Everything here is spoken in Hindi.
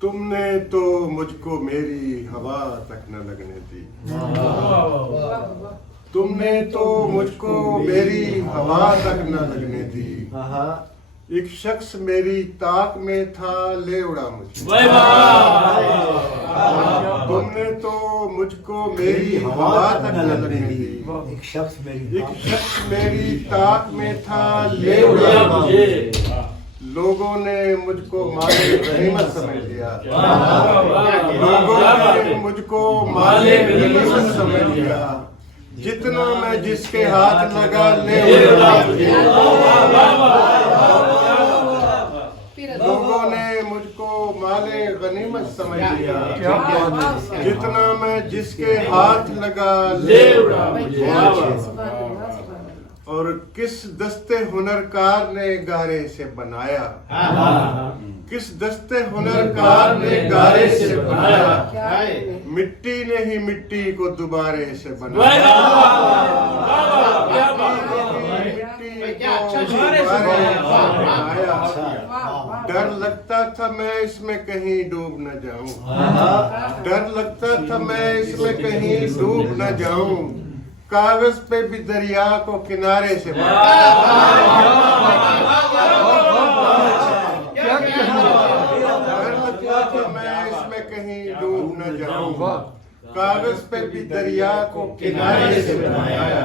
तुमने तो मुझको मेरी हवा तक न लगने दी। तुमने तो मुझको मेरी हवा तक न लगने दी। एक शख्स मेरी ताक में था, ले उड़ा मुझे। तुमने तो मुझको मेरी हवा तक न लगने दी। एक शख्स मेरी ताक में था, ले उड़ा मुझे। लोगों ने मुझको माले गनीमत समझ लिया। लोगों ने मुझको माले गनीमत समझ लिया। जितना मैं जिसके हाथ लगा, ले उड़ा मुझे। लोगों ने मुझको माले गनीमत समझ लिया। जितना मैं जिसके हाथ लगा, ले उड़ा मुझे। और किस दस्ते हुनरकार ने गारे से बनाया। किस दस्ते हुनरकार ने गारे से बनाया। मिट्टी ने ही मिट्टी को दोबारे से बनाया। डर लगता था मैं इसमें कहीं डूब न जाऊं। डर लगता था मैं इसमें कहीं डूब न जाऊं। कागज पे भी दरिया को किनारे से डर लगता था मैं इसमें कहीं डूब न जाऊं। कागज पे भी दरिया को किनारे से बनाया।